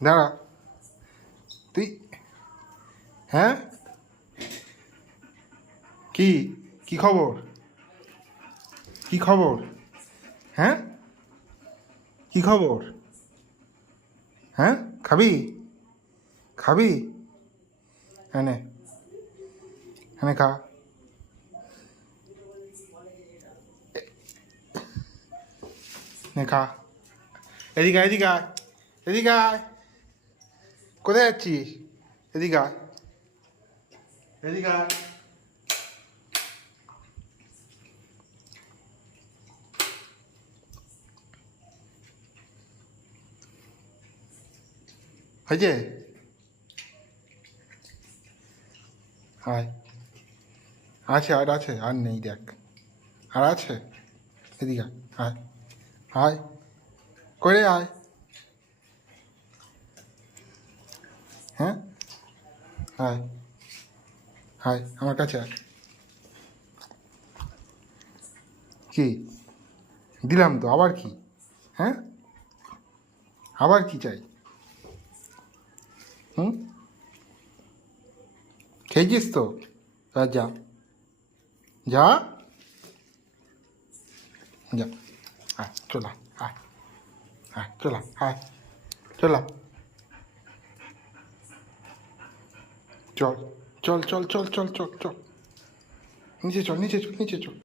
দাঁড়া তুই। হ্যাঁ, কি কি খবর? কি খবর? হ্যাঁ, কি খবর? হ্যাঁ, খাবি? খাবি? হ্যাঁ, হ্যাঁ, খা। নে খা। এদিকে আয়, এদিকে আয়, এদিকে আয়। কোথায় যাচ্ছিস? এদিকে আয়, এদিকে আয়। হয়েছে? আয়। আছে, আর আছে, আর নেই দেখ। আর আছে, এদিকে আয়। আয়, আয় করে আয়। হ্যাঁ, আয়, আয় আমার কাছে আয়। কি দিলাম তো, আবার কি? হ্যাঁ, আবার কি চাই? হুম, খেয়েছিস তো? যা, যা, যা। আয় চল, আয়, আয় চল, আয় চল, চল, চল চল চল চল চল চল, নিচে চল, নিচে চল, নিচে চল।